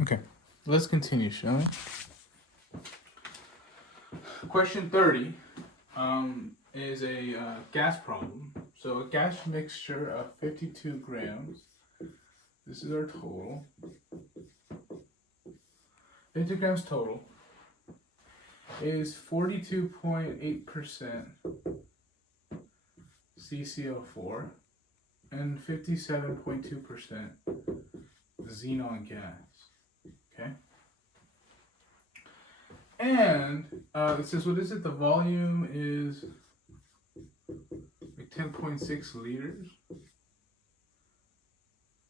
Okay, let's continue, shall we? Question 30 is a gas problem. So a gas mixture of 52 grams. This is our total. 52 grams total is 42.8% CCl4 and 57.2% xenon gas. Okay? And it says, what is it? The volume is like 10.6 liters.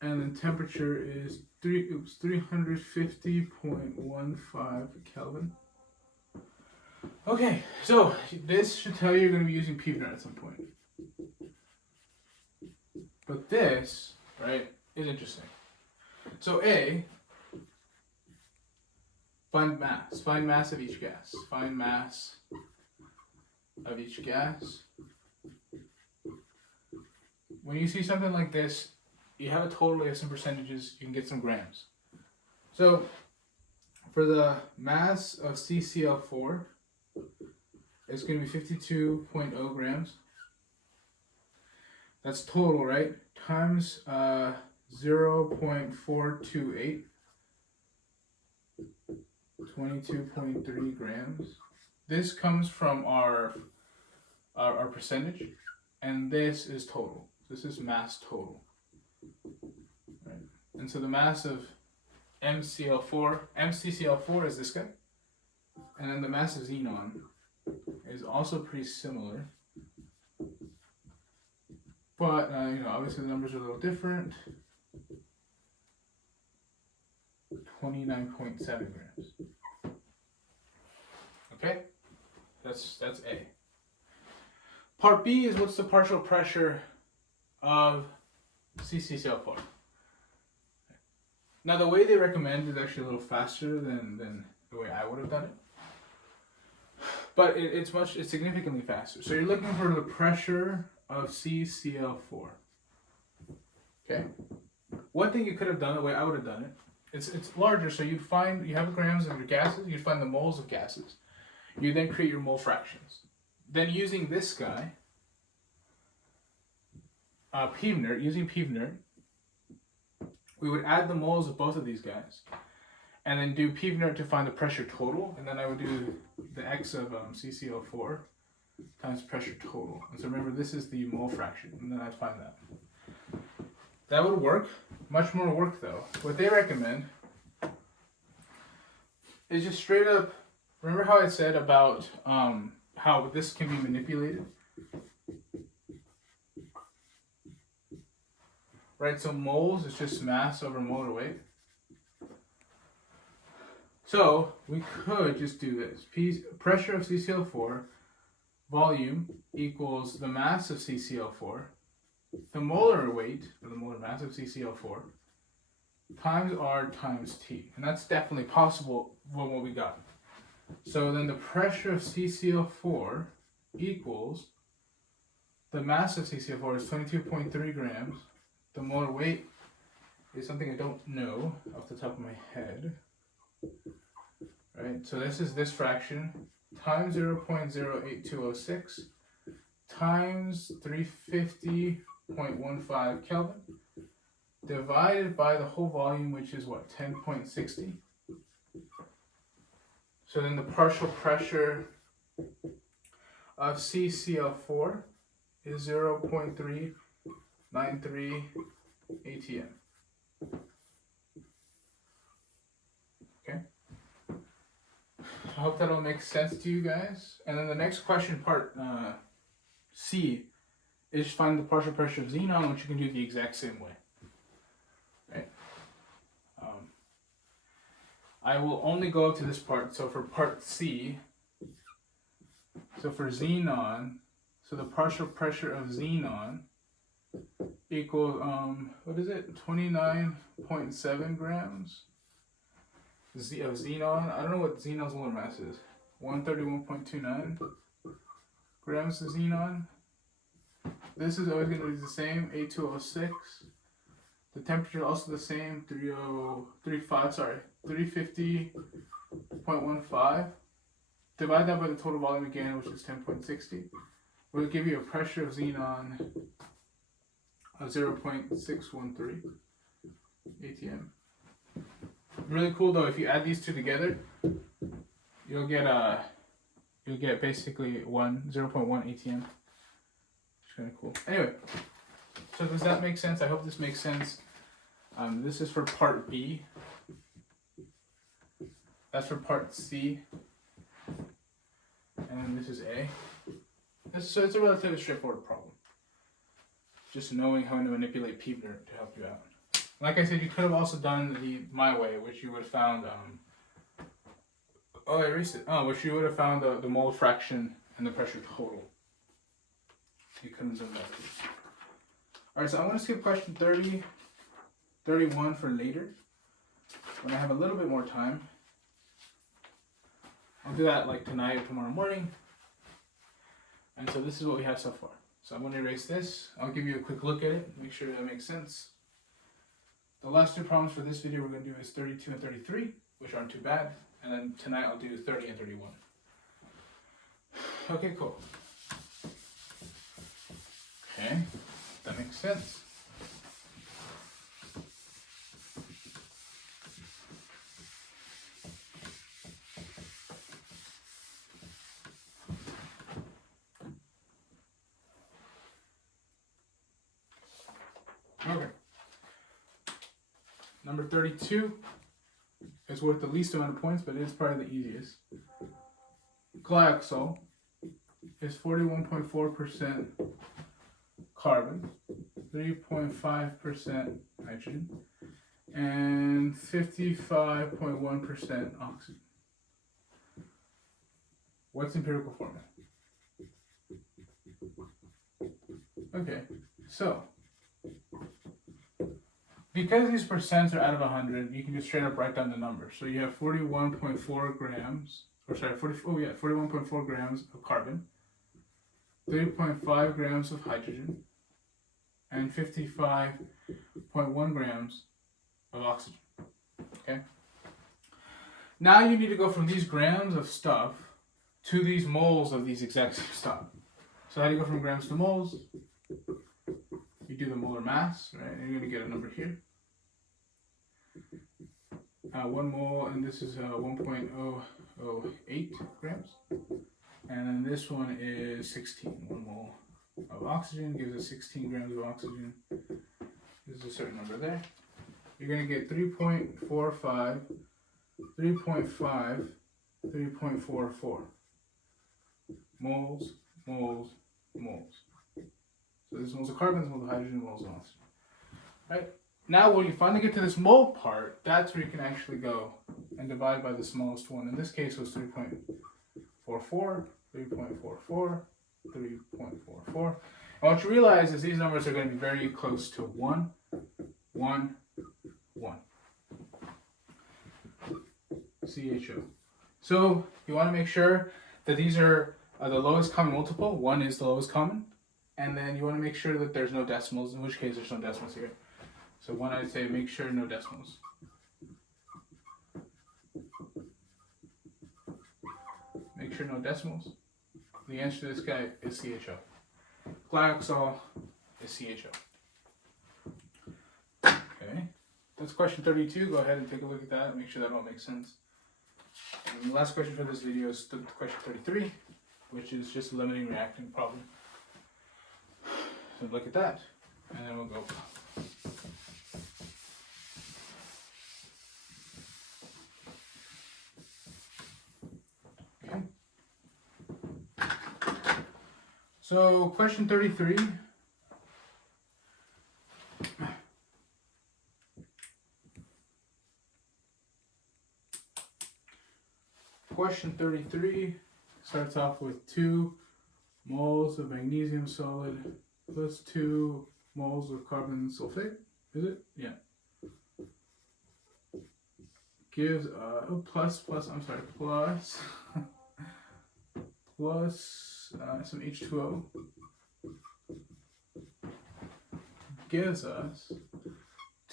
And the temperature is 350.15 Kelvin. Okay, so this should tell you you're going to be using Pevner at some point. But this, right, is interesting. So A, find mass. Find mass of each gas. Find mass of each gas. When you see something like this, you have a total, you have some percentages, you can get some grams. So for the mass of CCl4, it's going to be 52.0 grams. That's total, right? Times 0.428, 22.3 grams. This comes from our percentage, and this is total. This is mass total. Right? And so the mass of MCCl4 is this guy. And then the mass of xenon is also pretty similar. But, obviously the numbers are a little different. 29.7 grams. Okay? That's A. Part B is what's the partial pressure of CCl4. Now the way they recommend is actually a little faster than the way I would have done it. But it's significantly faster. So you're looking for the pressure of CCl4. Okay? One thing you could have done, the way I would have done it, it's larger, so you have grams of your gases, you'd find the moles of gases. You then create your mole fractions. Then using this guy, using Pevner, we would add the moles of both of these guys, and then do Pevner to find the pressure total, and then I would do the X of CCl4 times pressure total. And so remember, this is the mole fraction, and then I'd find that. That would work. Much more work though. What they recommend is just straight up, remember how I said about how this can be manipulated? Right, so moles is just mass over molar weight. So we could just do this. Pressure of CCl4, volume equals the mass of CCl4, the molar weight, or the molar mass of CCl4, times R times T. And that's definitely possible from what we got. So then the pressure of CCl4 equals, the mass of CCl4 is 22.3 grams. The molar weight is something I don't know off the top of my head. Right, so this is this fraction times 0.08206 times 350.15 Kelvin divided by the whole volume, which is what, 10.60. So then the partial pressure of CCl4 is 0.393 atm. Okay. I hope that all makes sense to you guys. And then the next question, part C, is find the partial pressure of xenon, which you can do the exact same way. Right? I will only go up to this part. So for part C, so for xenon, so the partial pressure of xenon equals, what is it, 29.7 grams of xenon. I don't know what xenon's molar mass is. 131.29 grams of xenon. This is always going to be the same, A2O6 The temperature is also the same, 350.15. Divide that by the total volume again, which is 10.60. Will give you a pressure of xenon of 0.613 atm. Really cool though. If you add these two together, you'll get basically 0.1 atm. It's kind of cool. Anyway, so does that make sense? I hope this makes sense. This is for part B. That's for part C. And then this is A. So it's a relatively straightforward problem. Just knowing how to manipulate PEEBNER to help you out. Like I said, you could have also done my way, which you would have found. I erased it. Which you would have found the mole fraction and the pressure total. You couldn't have done that. Alright, so I'm going to skip question 30, 31 for later, when I have a little bit more time. I'll do that like tonight or tomorrow morning. And so this is what we have so far. So I'm going to erase this. I'll give you a quick look at it, make sure that makes sense. The last two problems for this video we're going to do is 32 and 33, which aren't too bad. And then tonight I'll do 30 and 31. Okay, cool. Okay, that makes sense. Okay. Number 32 is worth the least amount of points, but it is probably the easiest. Glyoxal is 41.4% carbon, 3.5% nitrogen, and 55.1% oxygen. What's empirical formula? Okay, so because these percents are out of 100, you can just straight up write down the number. So you have 41.4 grams, 41.4 grams of carbon, 3.5 grams of hydrogen, and 55.1 grams of oxygen. Okay. Now you need to go from these grams of stuff to these moles of these exact same stuff. So how do you go from grams to moles? You do the molar mass, right? And you're going to get a number here. 1 mole, and this is 1.008 grams. And then this one is 16. 1 mole of oxygen gives us 16 grams of oxygen. This is a certain number there. You're going to get 3.45, 3.5, 3.44. Moles, moles, moles. So this moles of carbon, this moles of hydrogen, moles of oxygen. Right? Now when you finally get to this mole part, that's where you can actually go and divide by the smallest one. In this case it was 3.44, 3.44, 3.44. And what you realize is these numbers are going to be very close to 1, 1, 1. CHO. So you want to make sure that these are the lowest common multiple. 1 is the lowest common. And then you want to make sure that there's no decimals, in which case there's no decimals here. So one, I'd say make sure no decimals. Make sure no decimals. The answer to this guy is CHO. Glyoxal is CHO. Okay, that's question 32. Go ahead and take a look at that. Make sure that all makes sense. And the last question for this video is question 33, which is just a limiting reactant problem. So look at that, and then we'll go. Okay. So question 33. Question 33 starts off with 2 moles of magnesium solid plus 2 moles of carbon sulfate. Is it? Yeah. Gives plus some H2O. Gives us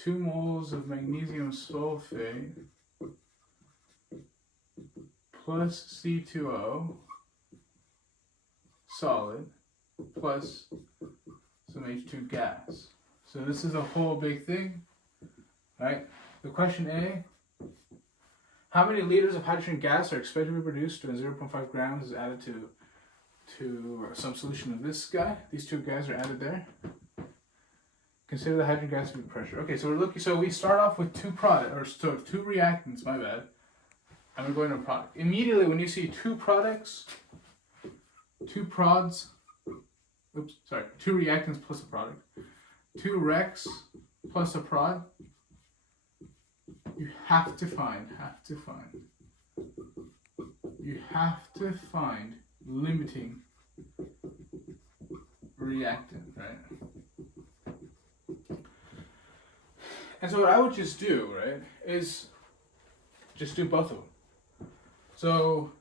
2 moles of magnesium sulfate plus C2O solid plus some H2 gas. So this is a whole big thing, right? The question A, how many liters of hydrogen gas are expected to be produced when 0.5 grams is added to some solution of this guy? These two guys are added there. Consider the hydrogen gas to be pressure. Okay, so we're looking. So we start off with two reactants. My bad. And we're going to a product. Immediately, when you see two products, two reactants plus a product, two recs plus a prod, you have to find limiting reactant, right? And so what I would just do, right, is just do both of them. So,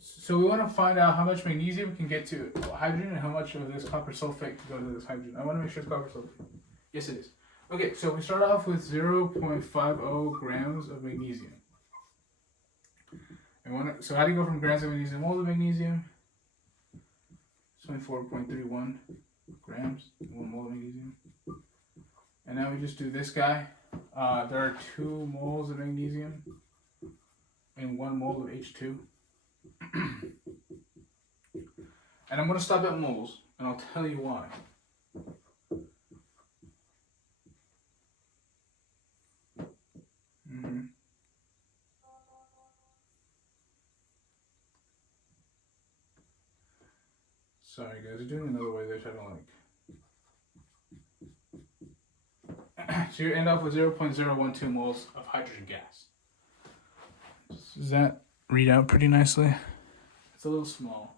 so we want to find out how much magnesium can get to hydrogen and how much of this copper sulfate can go to this hydrogen. I want to make sure it's copper sulfate. Yes, it is. Okay, so we start off with 0.50 grams of magnesium. So how do you go from grams of magnesium to moles of magnesium? 24.31 grams, 1 mole of magnesium. And now we just do this guy. There are 2 moles of magnesium and 1 mole of H2. And I'm going to stop at moles, and I'll tell you why. Sorry guys, we're doing another way which I don't like. So you end up with 0.012 moles of hydrogen gas. Does that read out pretty nicely? It's a little small.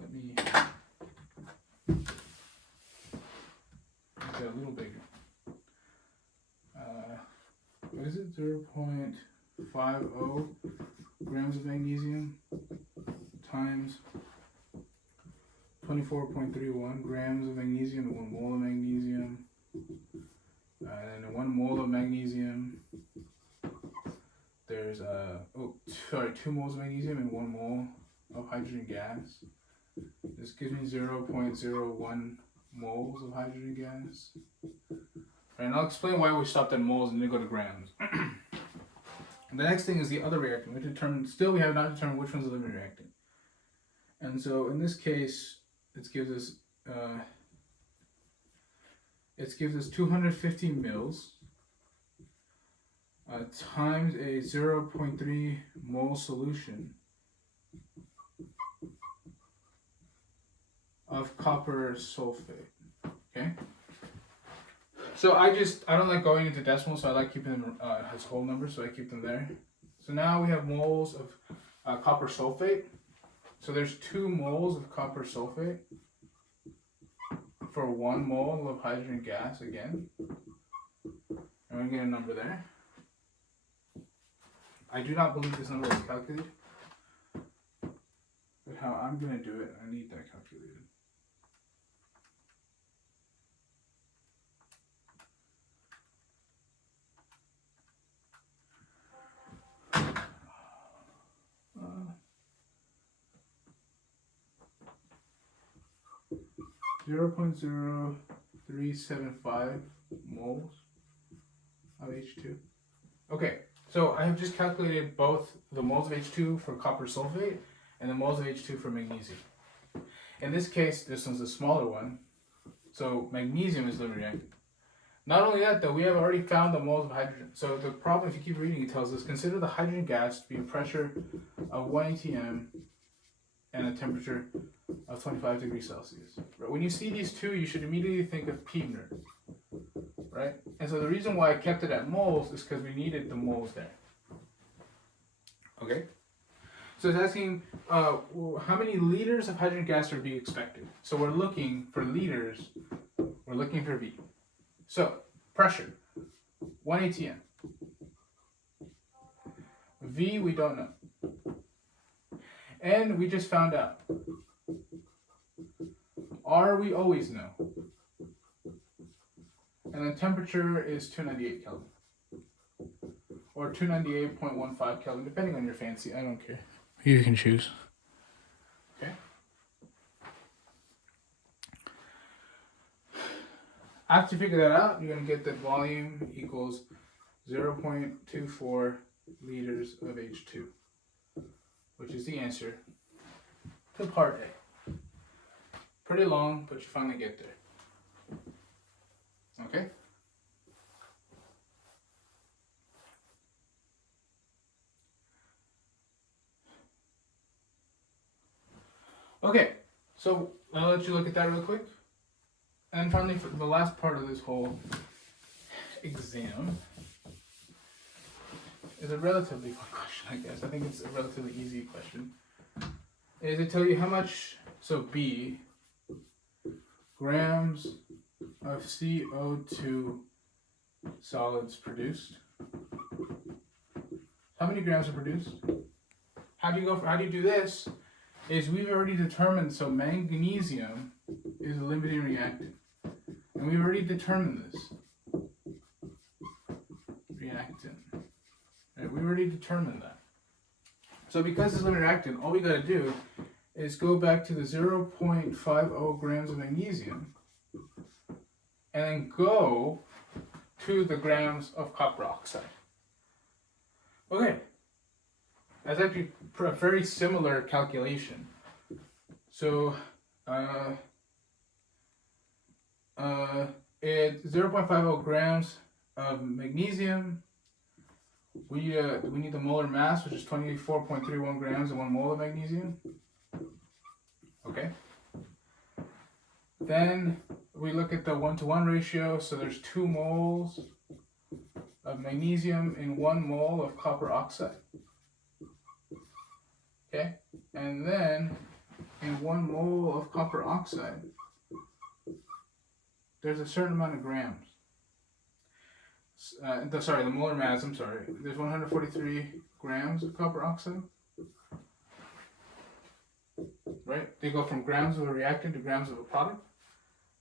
Let me make that a little bigger. What is it? 0.50 grams of magnesium times 24.31 grams of magnesium and 1 mole of magnesium. And then 1 mole of magnesium, there's 2 moles of magnesium and 1 mole of hydrogen gas. This gives me 0.01 moles of hydrogen gas. And I'll explain why we stopped at moles and then go to grams. And the next thing is the other reactant. We have not determined which one's the living reactant. And so in this case, it gives us 250 mils times a 0.3 mole solution of copper sulfate. Okay. So I don't like going into decimals, so I like keeping them as whole numbers, so I keep them there. So now we have moles of copper sulfate. So there's 2 moles of copper sulfate for 1 mole of hydrogen gas again. And we're going to get a number there. I do not believe this number is calculated. But how I'm going to do it, I need that calculated. .0375 moles of H2. Okay, so I have just calculated both the moles of H2 for copper sulfate and the moles of H2 for magnesium. In this case, this one's a smaller one, so magnesium is the reactant. Not only that, though, we have already found the moles of hydrogen. So the problem, if you keep reading, it tells us consider the hydrogen gas to be a pressure of 1 atm and a temperature of 25 degrees Celsius. Right? When you see these two, you should immediately think of Piebner, right? And so the reason why I kept it at moles is because we needed the moles there. Okay? So it's asking how many liters of hydrogen gas are being expected. So we're looking for liters, we're looking for V. So pressure, 1 atm. V, we don't know. And we just found out. R, we always know. And then temperature is 298 Kelvin. Or 298.15 Kelvin, depending on your fancy. I don't care. You can choose. Okay. After you figure that out, you're going to get that volume equals 0.24 liters of H2, which is the answer to part A. Pretty long, but you finally get there. Okay? Okay, so I'll let you look at that real quick. And finally, for the last part of this whole exam is a relatively fun question, I guess. I think it's a relatively easy question. Is it tell you how much, so B, grams of CO2 solids produced. How many grams are produced? How do you do this? Is we've already determined, so magnesium is a limiting reactant. And we've already determined this. Reactant. Right, we already determined that. So because it's a limiting reactant, all we gotta do is go back to the 0.50 grams of magnesium and then go to the grams of copper oxide. Okay. That's actually a very similar calculation. So, it's 0.50 grams of magnesium. We need the molar mass, which is 24.31 grams of 1 mole of magnesium. Okay. Then we look at the 1-to-1 ratio. So there's 2 moles of magnesium in 1 mole of copper oxide. Okay, and then in 1 mole of copper oxide, there's a certain amount of grams. The molar mass, there's 143 grams of copper oxide. Right? They go from grams of a reactant to grams of a product.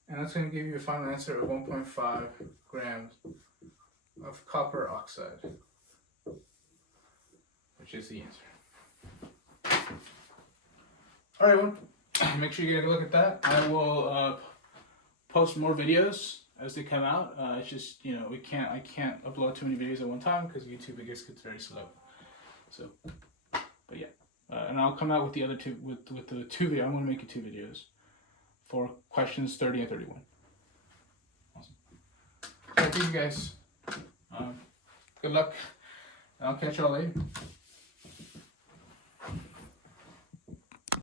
And that's going to give you a final answer of 1.5 grams of copper oxide, which is the answer. All right, everyone. Make sure you get a look at that. I will post more videos as they come out. It's just, I can't upload too many videos at one time because YouTube, I guess, gets very slow. So, but yeah, and I'll come out with the other two with the 2 videos. I'm going to make 2 videos for questions 30 and 31. Awesome. So thank you guys. Good luck, and I'll catch y'all later.